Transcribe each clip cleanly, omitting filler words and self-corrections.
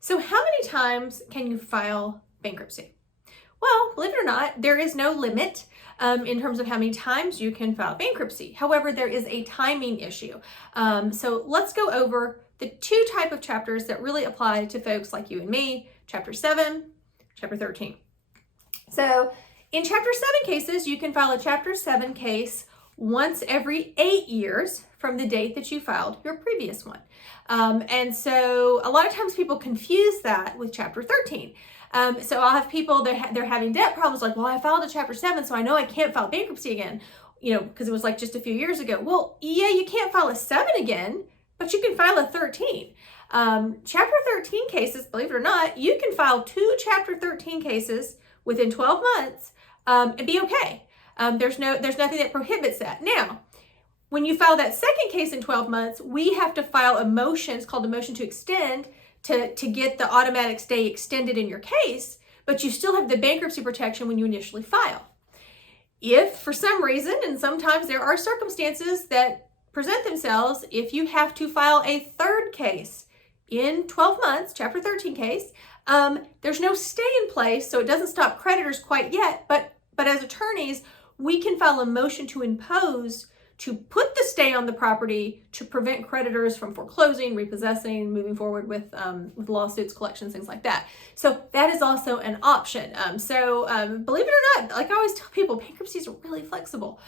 So how many times can you file bankruptcy? Well, believe it or not, there is no limit in terms of how many times you can file bankruptcy. However, there is a timing issue. So let's go over the two type of chapters that really apply to folks like you and me, Chapter 7, Chapter 13. So in Chapter 7 cases, you can file a Chapter 7 case once every 8 years from the date that you filed your previous one. And so a lot of times people confuse that with Chapter 13. So I'll have people that they're having debt problems like, well, I filed a Chapter 7, so I know I can't file bankruptcy again, because it was like just a few years ago. Well, yeah, you can't file a 7 again, but you can file a 13. Chapter 13 cases, believe it or not, you can file 2 Chapter 13 cases within 12 months and be okay. There's nothing that prohibits that. Now, when you file that second case in 12 months, we have to file a motion. It's called a motion to extend to get the automatic stay extended in your case, but you still have the bankruptcy protection when you initially file. If for some reason, and sometimes there are circumstances that present themselves, if you have to file a third case in 12 months, Chapter 13 case, there's no stay in place, so it doesn't stop creditors quite yet, but as attorneys, we can file a motion to impose to put the stay on the property to prevent creditors from foreclosing, repossessing, moving forward with lawsuits, collections, things like that. So that is also an option. Believe it or not, like I always tell people, bankruptcies are really flexible.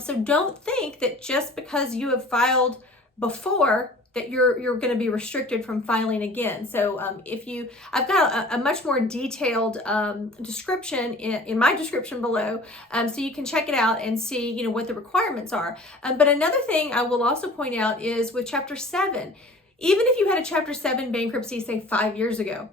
So don't think that just because you have filed before that you're going to be restricted from filing again. So I've got a much more detailed description in my description below, so you can check it out and see what the requirements are. But another thing I will also point out is with Chapter 7, even if you had a Chapter 7 bankruptcy, say 5 years ago,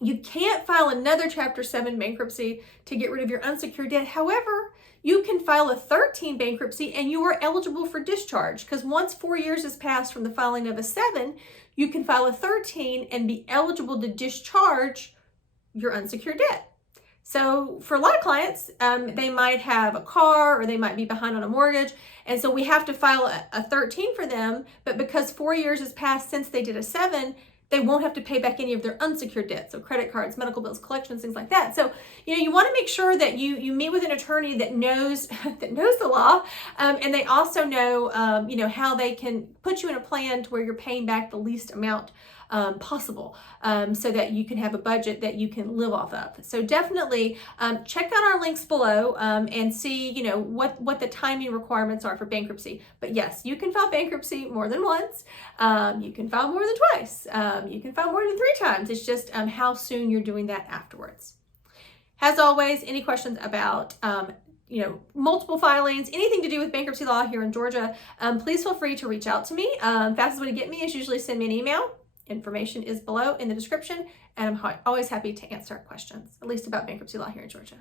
you can't file another Chapter 7 bankruptcy to get rid of your unsecured debt. However, you can file a 13 bankruptcy and you are eligible for discharge, because once 4 years has passed from the filing of a 7, you can file a 13 and be eligible to discharge your unsecured debt. So for a lot of clients, they might have a car or they might be behind on a mortgage. And so we have to file a 13 for them, but because 4 years has passed since they did a 7, they won't have to pay back any of their unsecured debt, so credit cards, medical bills, collections, things like that. So, you want to make sure that you meet with an attorney that knows the law, and they also know, how they can put you in a plan to where you're paying back the least amount possible, so that you can have a budget that you can live off of. So definitely check out our links below and see what the timing requirements are for bankruptcy. But yes, you can file bankruptcy more than once. You can file more than twice. You can file more than 3 times. It's just how soon you're doing that afterwards. As always, any questions about multiple filings, anything to do with bankruptcy law here in Georgia, please feel free to reach out to me. Fastest way to get me is usually send me an email. Information is below in the description, and I'm always happy to answer questions, at least about bankruptcy law here in Georgia.